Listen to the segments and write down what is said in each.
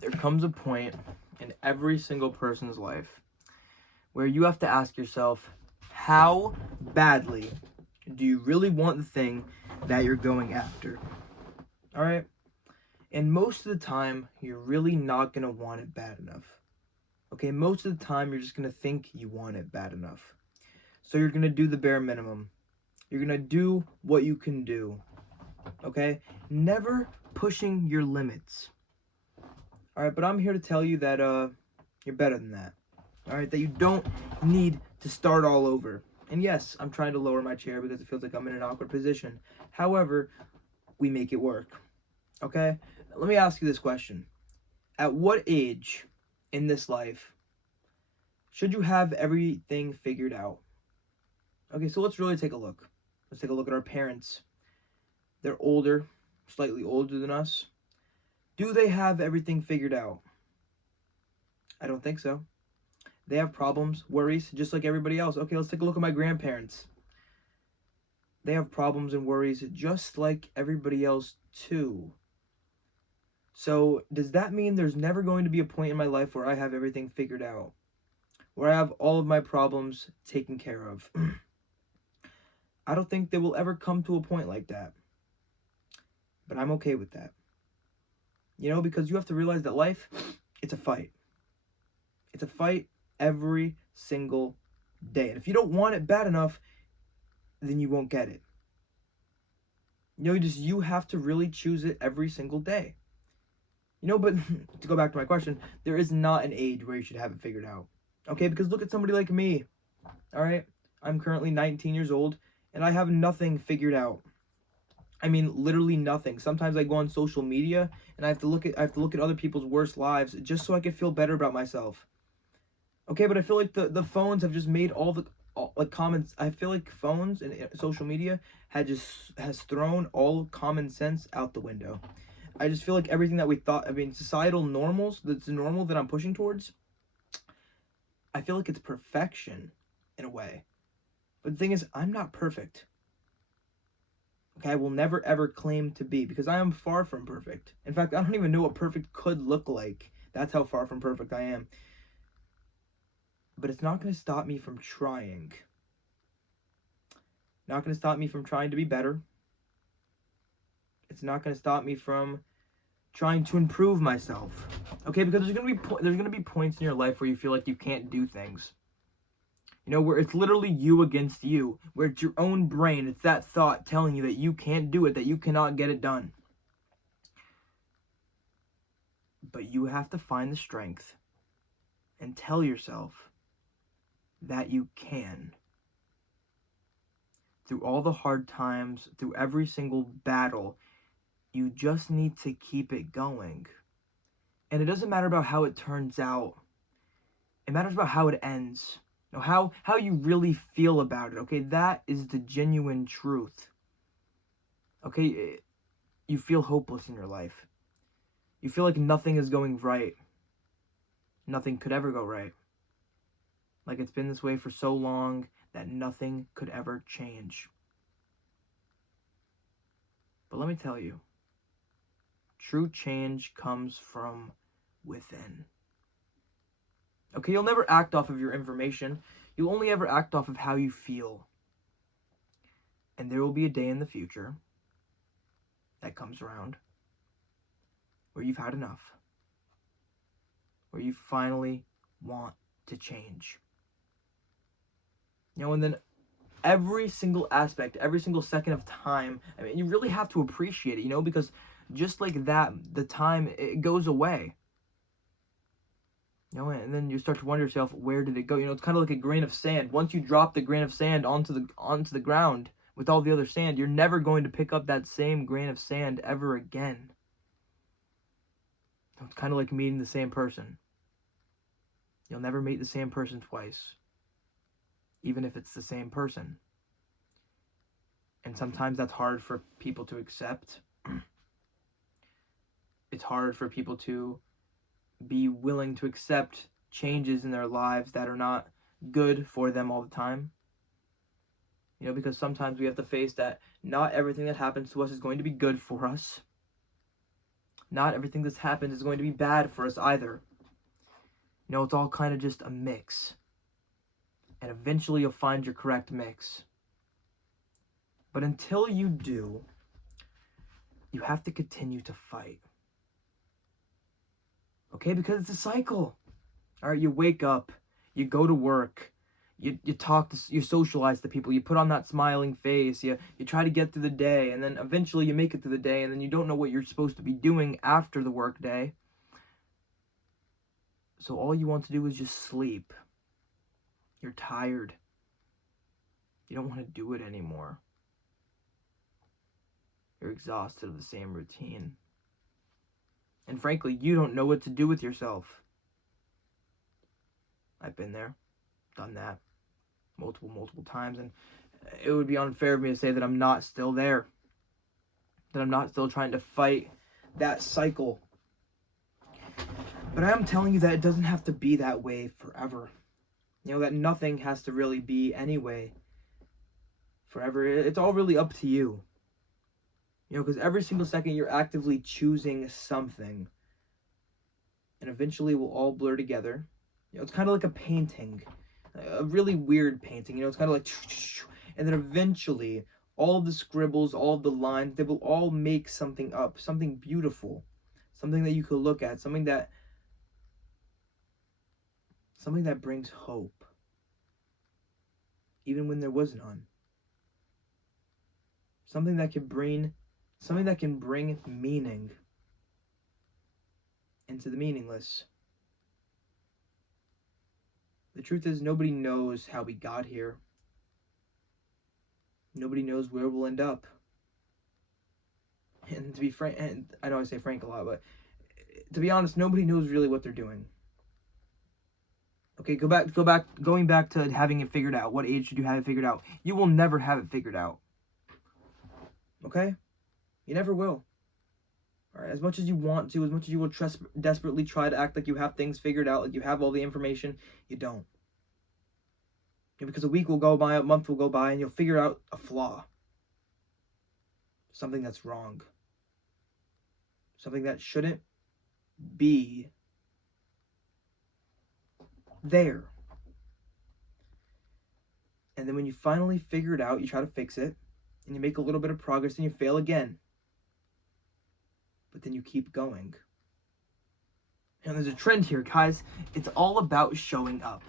there comes a point in every single person's life where you have to ask yourself, how badly do you really want the thing that you're going after? All right? And most of the time, you're really not going to want it bad enough. Okay? Most of the time, you're just going to think you want it bad enough. So you're going to do the bare minimum. You're going to do what you can do. Okay? Never pushing your limits. All right? But I'm here to tell you that you're better than that. All right? That you don't need to start all over. And yes, I'm trying to lower my chair because it feels like I'm in an awkward position. However, we make it work. Okay? Let me ask you this question. At what age in this life should you have everything figured out? Okay, so let's really take a look. Let's take a look at our parents. They're older, slightly older than us. Do they have everything figured out? I don't think so. They have problems, worries, just like everybody else. Okay, let's take a look at my grandparents. They have problems and worries just like everybody else too. So does that mean there's never going to be a point in my life where I have everything figured out? Where I have all of my problems taken care of? I don't think they will ever come to a point like that. But I'm okay with that. You know, because you have to realize that life, it's a fight. It's a fight every single day. And if you don't want it bad enough, then you won't get it. You know, you have to really choose it every single day. You know, but to go back to my question, there is not an age where you should have it figured out. Okay, because look at somebody like me. All right, I'm currently 19 years old, and I have nothing figured out. I mean, literally nothing. Sometimes I go on social media, and I have to look at other people's worst lives just so I can feel better about myself. Okay, but I feel like the phones have just made like comments. I feel like phones and social media has thrown all common sense out the window. I just feel like everything that we thought, I mean, societal normals, that's normal that I'm pushing towards, I feel like it's perfection in a way. But the thing is, I'm not perfect. Okay, I will never ever claim to be because I am far from perfect. In fact, I don't even know what perfect could look like. That's how far from perfect I am. But it's not going to stop me from trying. Not going to stop me from trying to be better. It's not going to stop me from trying to improve myself. Okay, because there's going to be points in your life where you feel like you can't do things. You know, where it's literally you against you, where it's your own brain, it's that thought telling you that you can't do it, that you cannot get it done. But you have to find the strength and tell yourself that you can. Through all the hard times, through every single battle, you just need to keep it going. And it doesn't matter about how it turns out. It matters about how it ends. You know, how you really feel about it. Okay, that is the genuine truth. Okay, you feel hopeless in your life. You feel like nothing is going right. Nothing could ever go right. Like it's been this way for so long that nothing could ever change. But let me tell you, true change comes from within. Okay, you'll never act off of your information. You'll only ever act off of how you feel. And there will be a day in the future that comes around where you've had enough. Where you finally want to change. You know, and then every single aspect, every single second of time, I mean, you really have to appreciate it, you know, because just like that, the time, it goes away. You know, and then you start to wonder yourself, where did it go? You know, it's kind of like a grain of sand. Once you drop the grain of sand onto the ground with all the other sand, you're never going to pick up that same grain of sand ever again. It's kind of like meeting the same person. You'll never meet the same person twice, even if it's the same person. And sometimes that's hard for people to accept. It's hard for people to be willing to accept changes in their lives that are not good for them all the time. You know, because sometimes we have to face that not everything that happens to us is going to be good for us. Not everything that's happened is going to be bad for us either. You know, it's all kind of just a mix. And eventually you'll find your correct mix. But until you do, you have to continue to fight. Okay? Because it's a cycle. All right, you wake up, you go to work, you talk to, you socialize to people, you put on that smiling face, you try to get through the day, and then eventually you make it through the day, and then you don't know what you're supposed to be doing after the work day. So all you want to do is just sleep. You're tired. You don't want to do it anymore. You're exhausted of the same routine. And frankly, you don't know what to do with yourself. I've been there, done that multiple times, and it would be unfair of me to say that I'm not still there, that I'm not still trying to fight that cycle. But I am telling you that it doesn't have to be that way forever. You know, that nothing has to really be anyway forever. It's all really up to you. You know, because every single second you're actively choosing something, and eventually it will all blur together. You know, it's kind of like a painting, a really weird painting. You know, it's kind of like, and then eventually all of the scribbles, all of the lines, they will all make something up, something beautiful, something that you could look at, something that brings hope, even when there was none. Something that can bring meaning into the meaningless. The truth is, nobody knows how we got here. Nobody knows where we'll end up. And to be frank, and I know I say frank a lot, but to be honest, nobody knows really what they're doing. Okay, going back to having it figured out. What age should you have it figured out? You will never have it figured out. Okay? You never will. All right, as much as you want to, as much as you will desperately try to act like you have things figured out, like you have all the information, you don't. Because a week will go by, a month will go by, and you'll figure out a flaw. Something that's wrong. Something that shouldn't be there. And then when you finally figure it out, you try to fix it, and you make a little bit of progress, and you fail again. But then you keep going. And there's a trend here, guys. It's all about showing up.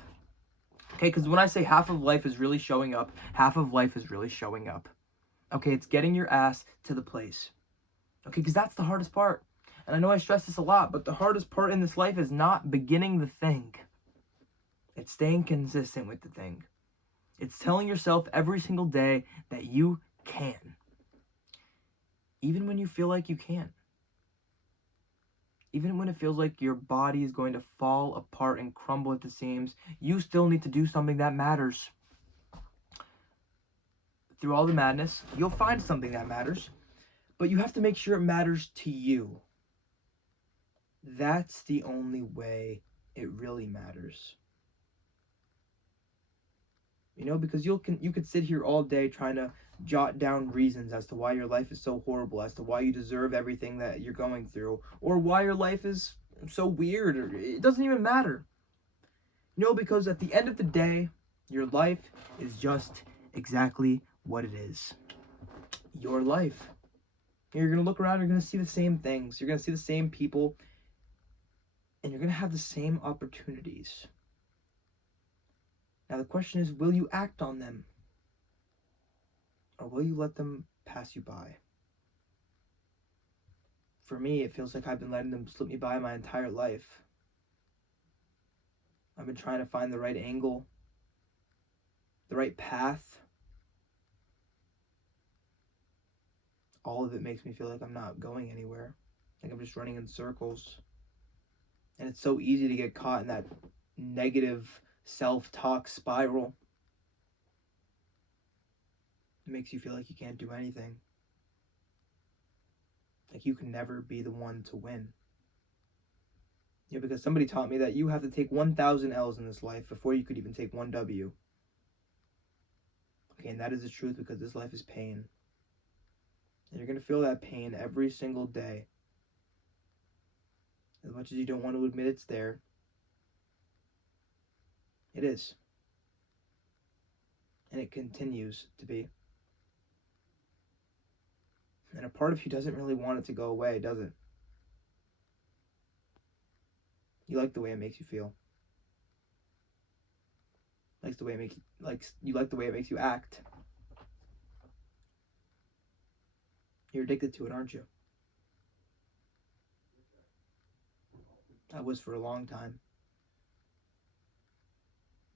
Okay, because when I say half of life is really showing up, half of life is really showing up. Okay, it's getting your ass to the place. Okay, because that's the hardest part. And I know I stress this a lot, but the hardest part in this life is not beginning the thing. It's staying consistent with the thing. It's telling yourself every single day that you can. Even when you feel like you can't. Even when it feels like your body is going to fall apart and crumble at the seams, you still need to do something that matters. Through all the madness, you'll find something that matters, but you have to make sure it matters to you. That's the only way it really matters. You know, because you could sit here all day trying to jot down reasons as to why your life is so horrible, as to why you deserve everything that you're going through, or why your life is so weird, or it doesn't even matter. You know, because at the end of the day, your life is just exactly what it is. Your life. You're going to look around, you're going to see the same things, you're going to see the same people, and you're going to have the same opportunities. Now the question is, will you act on them? Or will you let them pass you by? For me, it feels like I've been letting them slip me by my entire life. I've been trying to find the right angle, the right path. All of it makes me feel like I'm not going anywhere. Like I'm just running in circles. And it's so easy to get caught in that negative self-talk spiral. It makes you feel like you can't do anything. Like you can never be the one to win. Yeah, because somebody taught me that you have to take 1,000 L's in this life before you could even take one W. Okay, and that is the truth, because this life is pain. And you're going to feel that pain every single day. much as you don't want to admit it's there, it is. And it continues to be. And a part of you doesn't really want it to go away, does it? You like the way it makes you feel. You like the way it makes you act. You're addicted to it, aren't you? I was for a long time.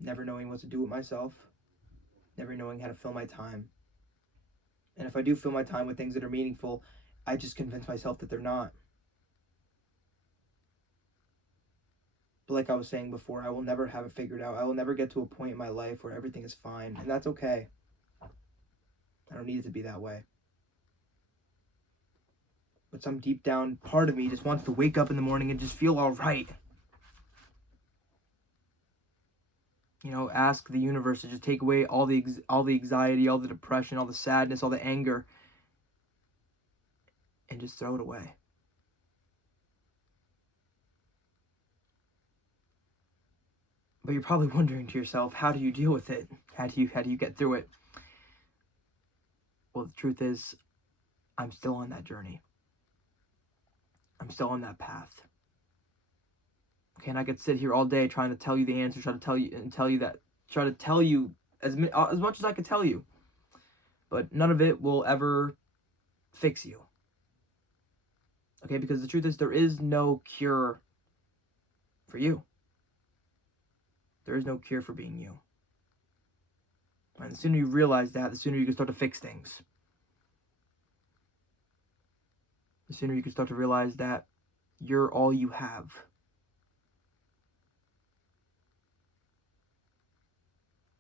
Never knowing what to do with myself. Never knowing how to fill my time. And if I do fill my time with things that are meaningful, I just convince myself that they're not. But like I was saying before, I will never have it figured out. I will never get to a point in my life where everything is fine. And that's okay. I don't need it to be that way. But some deep down part of me just wants to wake up in the morning and just feel all right. You know, ask the universe to just take away all the anxiety, all the depression, all the sadness, all the anger, and just throw it away. But you're probably wondering to yourself, how do you deal with it? How do you get through it? Well, the truth is, I'm still on that journey. I'm still on that path. Okay, and I could sit here all day trying to tell you the answer, try to tell you as much as I could tell you. But none of it will ever fix you. Okay, because the truth is, there is no cure for you. There is no cure for being you. And the sooner you realize that, the sooner you can start to fix things. The sooner you can start to realize that you're all you have.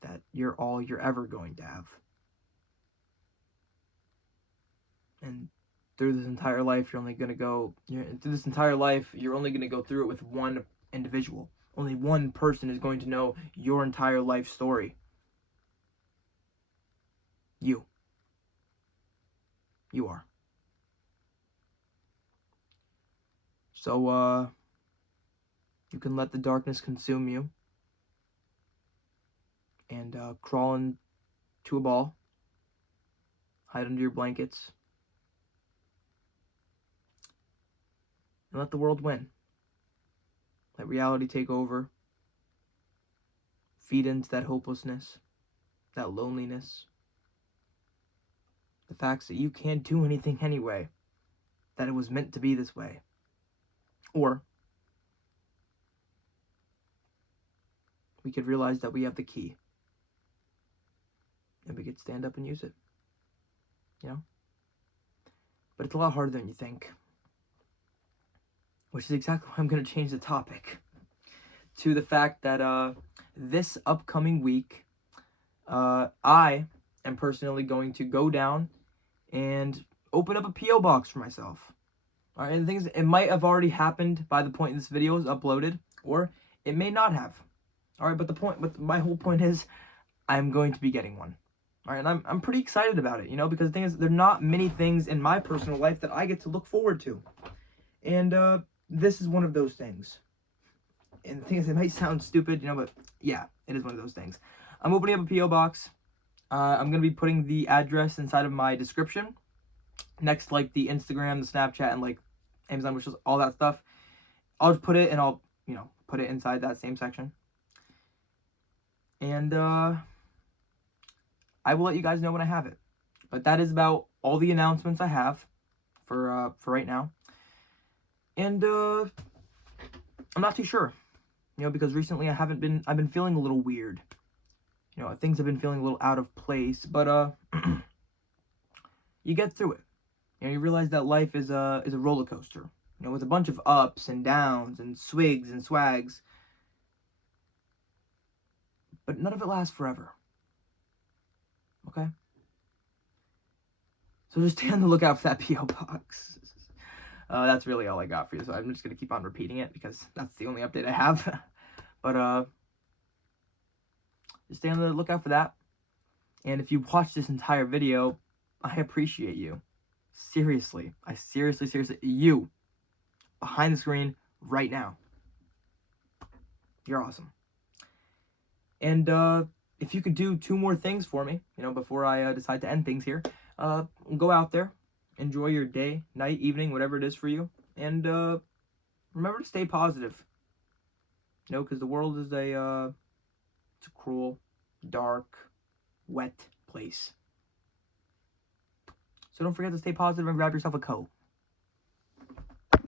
That you're all you're ever going to have. And through this entire life, you're only going to go through it with one individual. Only one person is going to know your entire life story. You. You are. So, you can let the darkness consume you. And crawl into a ball. Hide under your blankets. And let the world win. Let reality take over. Feed into that hopelessness, that loneliness. The facts that you can't do anything anyway. That it was meant to be this way. Or we could realize that we have the key. And we could stand up and use it. You know? But it's a lot harder than you think. Which is exactly why I'm going to change the topic. To the fact that this upcoming week, I am personally going to go down and open up a P.O. box for myself. Alright, and the thing is, it might have already happened by the point this video is uploaded, or it may not have. Alright, but my whole point is, I'm going to be getting one. Alright, and I'm pretty excited about it, you know, because the thing is, there are not many things in my personal life that I get to look forward to. And this is one of those things. And the thing is, it might sound stupid, you know, but yeah, it is one of those things. I'm opening up a P.O. box. I'm going to be putting the address inside of my description. Next, like the Instagram, the Snapchat, and like Amazon wishlist, all that stuff. I'll just put it, and I'll, you know, put it inside that same section. And I will let you guys know when I have it. But that is about all the announcements I have for right now. And I'm not too sure, you know, because recently I've been feeling a little weird. You know, things have been feeling a little out of place, but you get through it. You know, you realize that life is a roller coaster. You know, with a bunch of ups and downs and swigs and swags. But none of it lasts forever. Okay? So just stay on the lookout for that P.O. box. That's really all I got for you, so I'm just going to keep on repeating it because that's the only update I have. But just stay on the lookout for that. And if you watch this entire video, I appreciate you. Seriously. I seriously, you, behind the screen, right now. You're awesome. And if you could do 2 more things for me, before I decide to end things here, go out there, enjoy your day, night, evening, whatever it is for you, and remember to stay positive. Because the world is it's a cruel, dark, wet place. So don't forget to stay positive and grab yourself a coat.